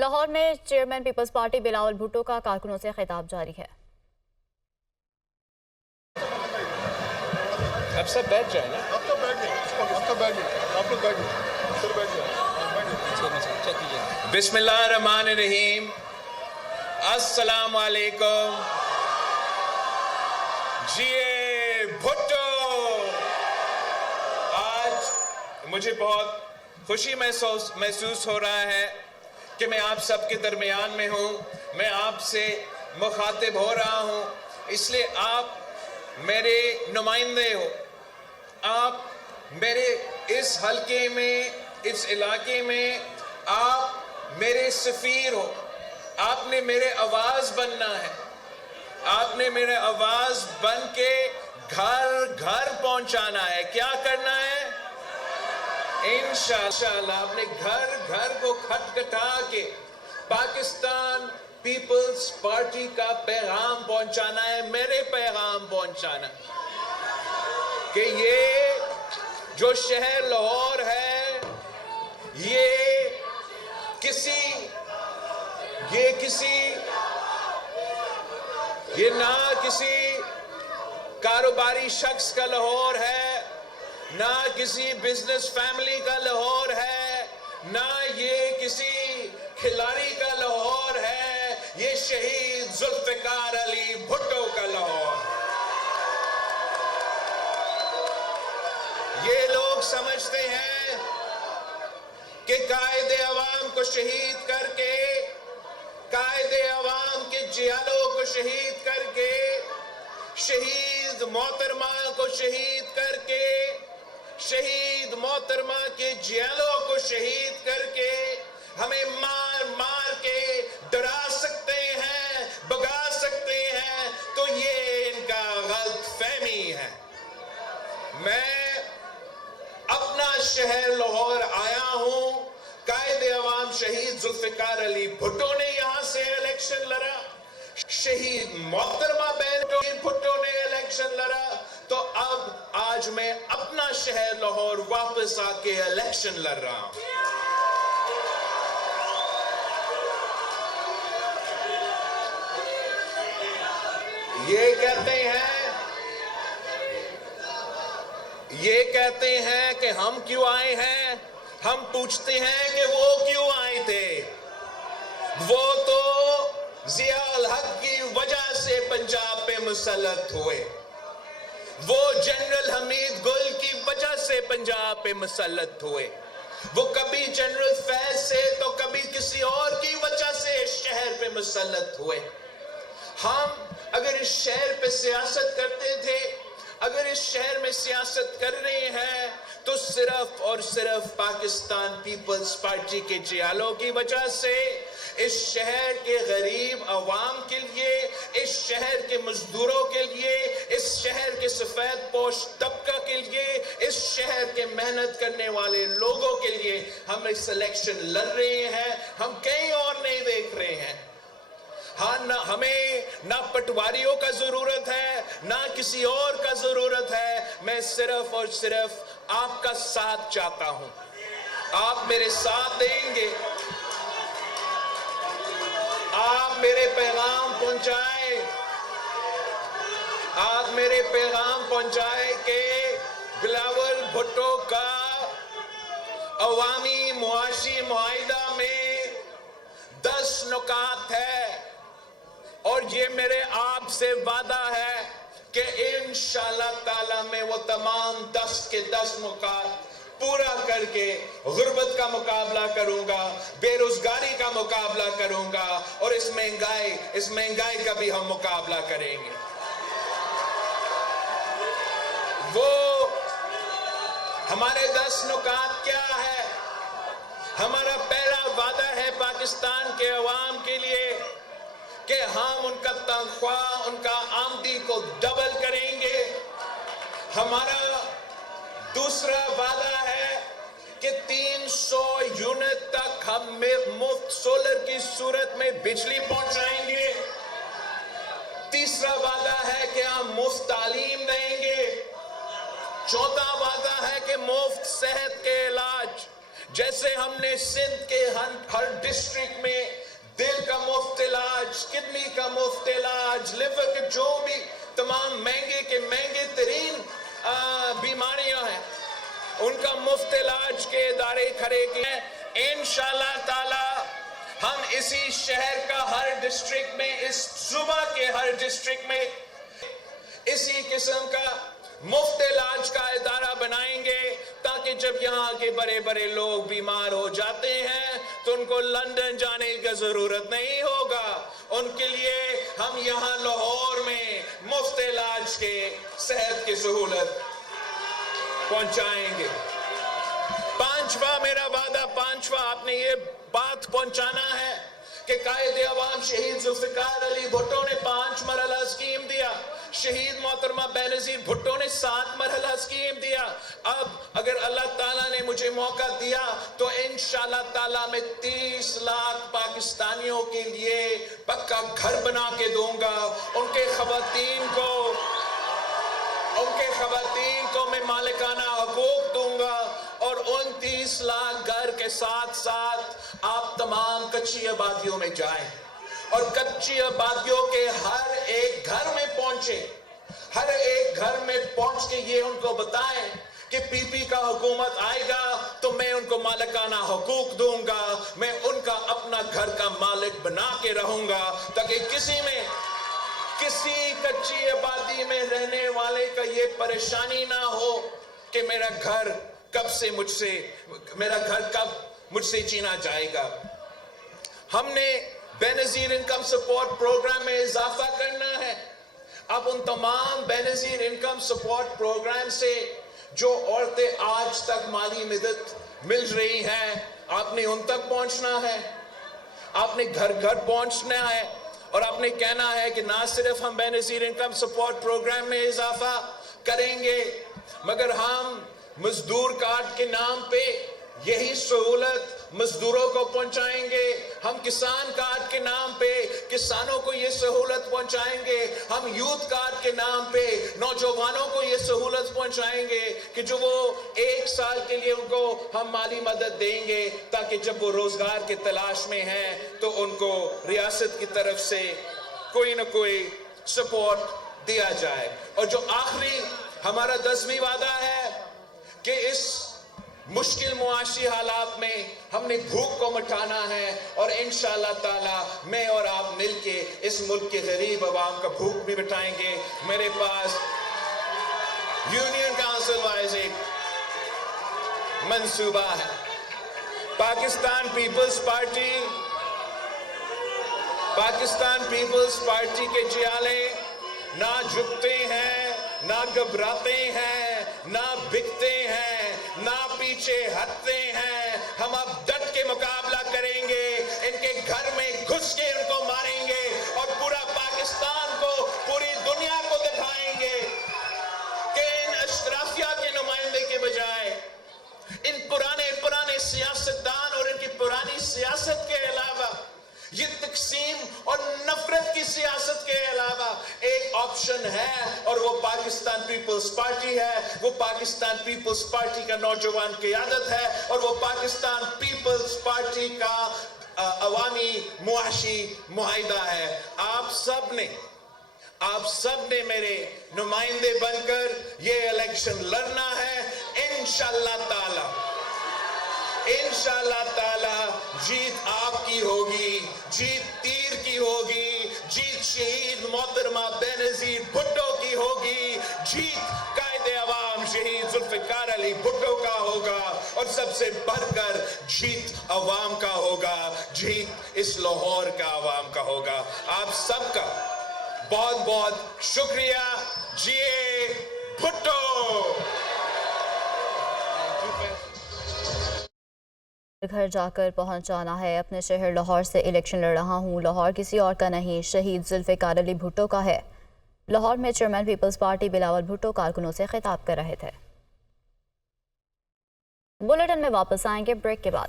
لاہور میں chairman Peoples Party Bilawal Bhutto کا کارکنوں سے خطاب جاری ہے۔ اب سب بیٹھ جائیں نا، بسم اللہ الرحمن الرحیم، السلام علیکم۔ جی بھٹو، آج مجھے بہت خوشی محسوس ہو رہا ہے کہ میں آپ سب کے درمیان میں ہوں، میں آپ سے مخاطب ہو رہا ہوں، اس لیے آپ میرے نمائندے ہو، آپ میرے اس حلقے میں، اس علاقے میں آپ میرے سفیر ہو، آپ نے میرے آواز بننا ہے، آپ نے میرے آواز بن کے گھر گھر پہنچانا ہے۔ کیا کرنا ہے؟ انشاءاللہ آپ نے گھر گھر کو کھٹکھٹا کے پاکستان پیپلز پارٹی کا پیغام پہنچانا ہے، میرے پیغام پہنچانا ہے کہ یہ جو شہر لاہور ہے، یہ نہ کسی کاروباری شخص کا لاہور ہے، نہ کسی بزنس فیملی کا لاہور ہے، نہ یہ کسی کھلاڑی کا لاہور ہے، یہ شہید ذوالفقار علی بھٹو کا لاہور ہے۔ یہ لوگ سمجھتے ہیں کہ قائد عوام کو شہید کر کے، قائد عوام کے جیالوں کو شہید کر کے، شہید محترمہ کو شہید کر کے، شہید محترمہ کے جیالوں کو شہید کر کے ہمیں مار مار کے ڈرا سکتے ہیں، بھگا سکتے ہیں، تو یہ ان کا غلط فہمی ہے۔ میں اپنا شہر لاہور آیا ہوں، قائد عوام شہید ذوالفقار علی بھٹو نے یہاں سے الیکشن لڑا، شہید محترمہ بہن بھٹو نے الیکشن لڑا، تو اب آج میں اپنا شہر لاہور واپس آ کے الیکشن لڑ رہا ہوں۔ یہ کہتے ہیں کہ ہم کیوں آئے ہیں، ہم پوچھتے ہیں کہ وہ کیوں آئے تھے۔ وہ تو ضیاء الحق کی وجہ سے پنجاب پہ مسلط ہوئے، وہ جنرل حمید گل کی وجہ سے پنجاب پہ مسلط ہوئے، وہ کبھی جنرل فیض سے تو کبھی کسی اور کی وجہ سے اس شہر پہ مسلط ہوئے۔ ہم اگر اس شہر پہ سیاست کرتے تھے، اگر اس شہر میں سیاست کر رہے ہیں، تو صرف اور صرف پاکستان پیپلز پارٹی کے جیالوں کی وجہ سے، اس شہر کے غریب عوام کے لیے، اس شہر کے مزدوروں کے لیے، اس شہر کے سفید پوش طبقہ کے لیے، اس شہر کے محنت کرنے والے لوگوں کے لیے ہم اس الیکشن لڑ رہے ہیں، ہم کہیں اور نہیں دیکھ رہے ہیں۔ ہاں، ہمیں نہ پٹواریوں کا ضرورت ہے، نہ کسی اور کا ضرورت ہے، میں صرف اور صرف آپ کا ساتھ چاہتا ہوں۔ آپ میرے ساتھ دیں گے، آپ میرے پیغام پہنچائیں، آپ میرے پیغام پہنچائیں کہ بلاول بھٹو کا عوامی معاشی معاہدہ میں 10 نکات ہے، اور یہ میرے آپ سے وعدہ ہے کہ انشاءاللہ تعالی میں وہ تمام 10 کے 10 نکات پورا کر کے غربت کا مقابلہ کروں گا، بے روزگاری کا مقابلہ کروں گا، اور اس مہنگائی کا بھی ہم مقابلہ کریں گے۔ وہ ہمارے 10 نکات کیا ہے؟ ہمارا پہلا وعدہ ہے پاکستان کے عوام کے لیے کہ ہم ان کا تنخواہ، ان کا آمدنی کو ڈبل کریں گے۔ ہمارا دوسرا وعدہ ہے کہ 300 یونٹ تک ہم مفت سولر کی صورت میں بجلی پہنچائیں گے۔ تیسرا وعدہ ہے کہ ہم مفت تعلیم دیں گے۔ چوتھا وعدہ ہے کہ مفت صحت کے علاج، جیسے ہم نے سندھ کے ہر ڈسٹرکٹ میں علاج, کڈنی کا مفت علاج, لیور کے جو بھی تمام مہنگے کے مہنگے ترین بیماریاں ہیں ان کا مفت علاج کے ادارے کھڑے کیے ہیں. انشاءاللہ تعالی ہم اسی شہر کا ہر ڈسٹرکٹ میں, اس صوبہ کے ہر ڈسٹرکٹ میں اسی قسم کا مفت علاج کا ادارہ بنائیں گے, تاکہ جب یہاں کے بڑے بڑے لوگ بیمار ہو جاتے ہیں تو ان کو لندن جانے کی ضرورت نہیں ہوگا. ان کے لیے ہم یہاں لاہور میں مفت علاج کے صحت کی سہولت پہنچائیں گے. پانچواں میرا وعدہ, آپ نے یہ بات پہنچانا ہے کہ قائد عوام شہید ذوالفقار علی بھٹو نے 5 مرحلہ اسکیم دیا, شہید محترمہ بینظیر بھٹو نے 7 مرحلہ اسکیم دیا. اب اگر اللہ تعالیٰ نے مجھے موقع دیا تو انشاءاللہ تعالیٰ میں 30 لاکھ پاکستانیوں کے لیے پکا گھر بنا کے دوں گا. ان کے خواتین کو میں مالکانہ حقوق دوں گا, اور ان 30 لاکھ گھر کے ساتھ ساتھ آپ تمام کچی آبادیوں میں جائیں اور کچی آبادیوں کے ہر ایک گھر میں پہنچیں, ہر ایک گھر میں پہنچ کے یہ ان کو بتائیں کہ پی پی کا حکومت آئے گا تو میں ان کو مالکانہ حقوق دوں گا, میں ان کا اپنا گھر کا مالک بنا کے رہوں گا, تاکہ کسی کچی آبادی میں رہنے والے کا یہ پریشانی نہ ہو کہ میرا گھر کب مجھ سے چھینا جائے گا. ہم نے بینظیر انکم سپورٹ پروگرام میں اضافہ کرنا ہے. اب ان تمام بینظیر انکم سپورٹ پروگرام سے جو عورتیں آج تک مالی مدد مل رہی ہیں, آپ نے ان تک پہنچنا ہے, آپ نے گھر گھر پہنچنا ہے, اور آپ نے کہنا ہے کہ نہ صرف ہم بینظیر انکم سپورٹ پروگرام میں اضافہ کریں گے, مگر ہم مزدور کارڈ کے نام پہ یہی سہولت مزدوروں کو پہنچائیں گے, ہم کسان کارڈ کے نام پہ کسانوں کو یہ سہولت پہنچائیں گے, ہم یوتھ کارڈ کے نام پہ نوجوانوں کو یہ سہولت پہنچائیں گے کہ جو وہ 1 سال کے لیے ان کو ہم مالی مدد دیں گے, تاکہ جب وہ روزگار کے تلاش میں ہیں تو ان کو ریاست کی طرف سے کوئی نہ کوئی سپورٹ دیا جائے. اور جو آخری ہمارا 10واں وعدہ ہے کہ اس مشکل معاشی حالات میں ہم نے بھوک کو مٹانا ہے, اور انشاءاللہ تعالی میں اور آپ مل کے اس ملک کے غریب عوام کا بھوک بھی مٹائیں گے. میرے پاس یونین کاؤنسل وائز ایک منصوبہ ہے. پاکستان پیپلز پارٹی کے جیالے نہ جھکتے ہیں, نہ گھبراتے ہیں, نہ بکتے ہیں, نہ پیچھے ہٹتے ہیں. ہم اب ڈٹ کے مقابلہ کریں گے, ان کے گھر میں گھس کے ان کو ماریں گے, اور پورا پاکستان کو, پوری دنیا کو دکھائیں گے کہ ان اشرافیہ کے نمائندے کے بجائے ان پرانے سیاستدان اور ان کی پرانی سیاست کے علاوہ, یہ تقسیم اور نفرت کی سیاست کے علاوہ ایک آپشن ہے, اور وہ پاکستان پیپلز پارٹی ہے. وہ پاکستان پیپلز پارٹی کا نوجوان قیادت ہے, اور وہ پاکستان پیپلز پارٹی کا عوامی معاشی معاہدہ ہے. آپ سب نے میرے نمائندے بن کر یہ الیکشن لڑنا ہے. انشاءاللہ تعالی جیت آپ کی ہوگی, جیت تیر کی ہوگی, جیت شہید محترمہ بینظیر بھٹو کی ہوگی, جیت قائد عوام شہید ذوالفقار علی بھٹو کا ہوگا, اور سب سے بڑھ کر جیت عوام کا ہوگا, جیت اس لاہور کا عوام کا ہوگا. آپ سب کا بہت بہت شکریہ. جیے بھٹو. گھر جا کر پہنچانا ہے. اپنے شہر لاہور سے الیکشن لڑ رہا ہوں, لاہور کسی اور کا نہیں, شہید ذوالفقار علی بھٹو کا ہے. لاہور میں chairman Peoples Party Bilawal Bhutto کارکنوں سے خطاب کر رہے تھے. بلیٹن میں واپس آئیں گے بریک کے بعد.